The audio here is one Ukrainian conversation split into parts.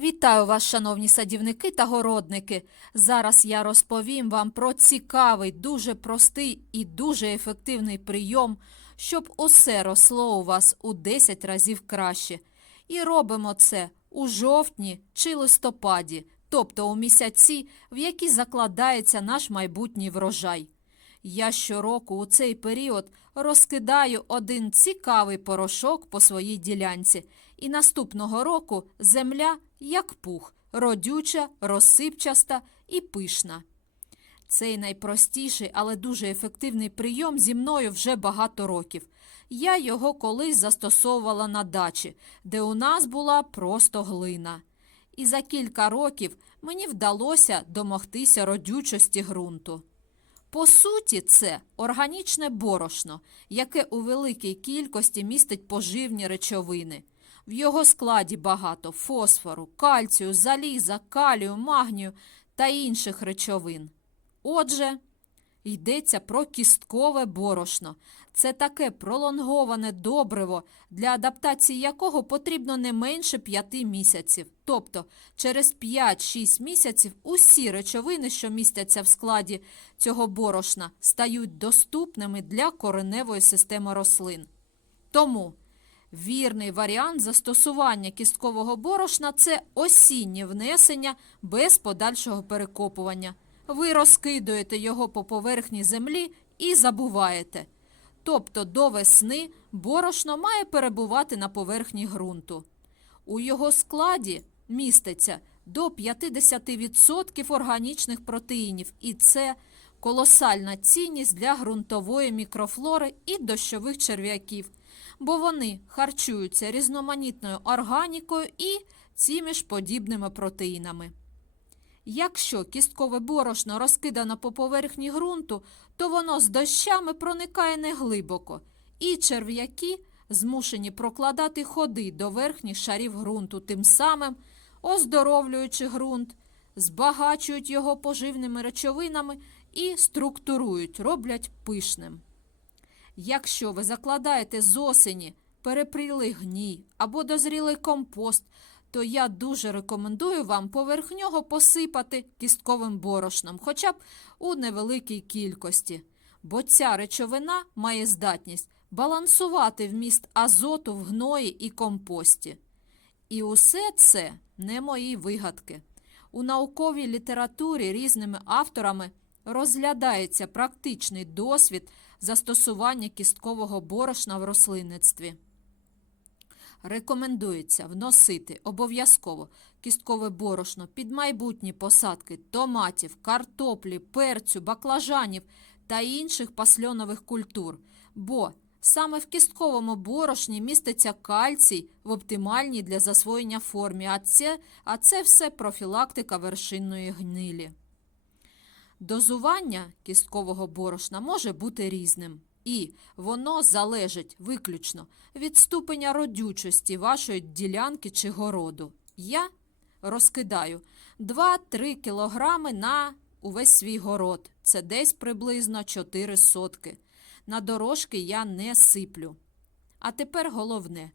Вітаю вас, шановні садівники та городники. Зараз я розповім вам про цікавий, дуже простий і дуже ефективний прийом, щоб усе росло у вас у 10 разів краще. І робимо це у жовтні чи листопаді, тобто у місяці, в які закладається наш майбутній врожай. Я щороку у цей період розкидаю один цікавий порошок по своїй ділянці, і наступного року земля як пух, родюча, розсипчаста і пишна. Цей найпростіший, але дуже ефективний прийом зі мною вже багато років. Я його колись застосовувала на дачі, де у нас була просто глина. І за кілька років мені вдалося домогтися родючості ґрунту. По суті, це органічне борошно, яке у великій кількості містить поживні речовини. В його складі багато фосфору, кальцію, заліза, калію, магнію та інших речовин. Отже, йдеться про кісткове борошно. Це таке пролонговане добриво, для адаптації якого потрібно не менше 5 місяців. Тобто через 5-6 місяців усі речовини, що містяться в складі цього борошна, стають доступними для кореневої системи рослин. Тому вірний варіант застосування кісткового борошна це осіннє внесення без подальшого перекопування. Ви розкидуєте його по поверхні землі і забуваєте. Тобто до весни борошно має перебувати на поверхні ґрунту. У його складі міститься до 50% органічних протеїнів, і це колосальна цінність для ґрунтової мікрофлори і дощових черв'яків, бо вони харчуються різноманітною органікою і цими ж подібними протеїнами. Якщо кісткове борошно розкидано по поверхні ґрунту, то воно з дощами проникає неглибоко, і черв'яки змушені прокладати ходи до верхніх шарів ґрунту, тим самим оздоровлюючи ґрунт, збагачують його поживними речовинами і структурують, роблять пишним. Якщо ви закладаєте з осені перепрілий гній або дозрілий компост, то я дуже рекомендую вам поверх нього посипати кістковим борошном, хоча б у невеликій кількості, бо ця речовина має здатність балансувати вміст азоту в гної і компості. І усе це не мої вигадки. У науковій літературі різними авторами розглядається практичний досвід застосування кісткового борошна в рослинництві. Рекомендується вносити обов'язково кісткове борошно під майбутні посадки томатів, картоплі, перцю, баклажанів та інших пасльонових культур, бо саме в кістковому борошні міститься кальцій в оптимальній для засвоєння формі, а це, а це все профілактика вершинної гнилі. Дозування кісткового борошна може бути різним, і воно залежить виключно від ступеня родючості вашої ділянки чи городу. Я розкидаю 2-3 кілограми на увесь свій город. Це десь приблизно 4 сотки. На дорожки я не сиплю. А тепер головне.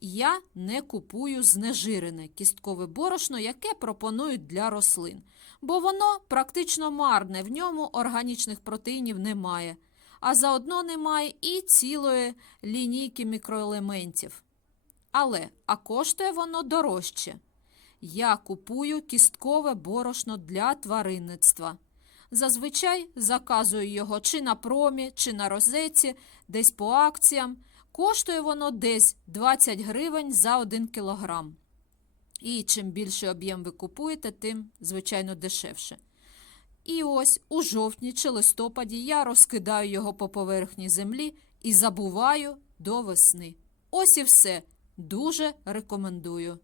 Я не купую знежирене кісткове борошно, яке пропонують для рослин, бо воно практично марне, в ньому органічних протеїнів немає, а заодно немає і цілої лінійки мікроелементів. Але а коштує воно дорожче. Я купую кісткове борошно для тваринництва. Зазвичай заказую його чи на промі, чи на розетці, десь по акціям. Коштує воно десь 20 гривень за 1 кілограм. І чим більший об'єм ви купуєте, тим, звичайно, дешевше. І ось у жовтні чи листопаді я розкидаю його по поверхні землі і забуваю до весни. Ось і все. Дуже рекомендую.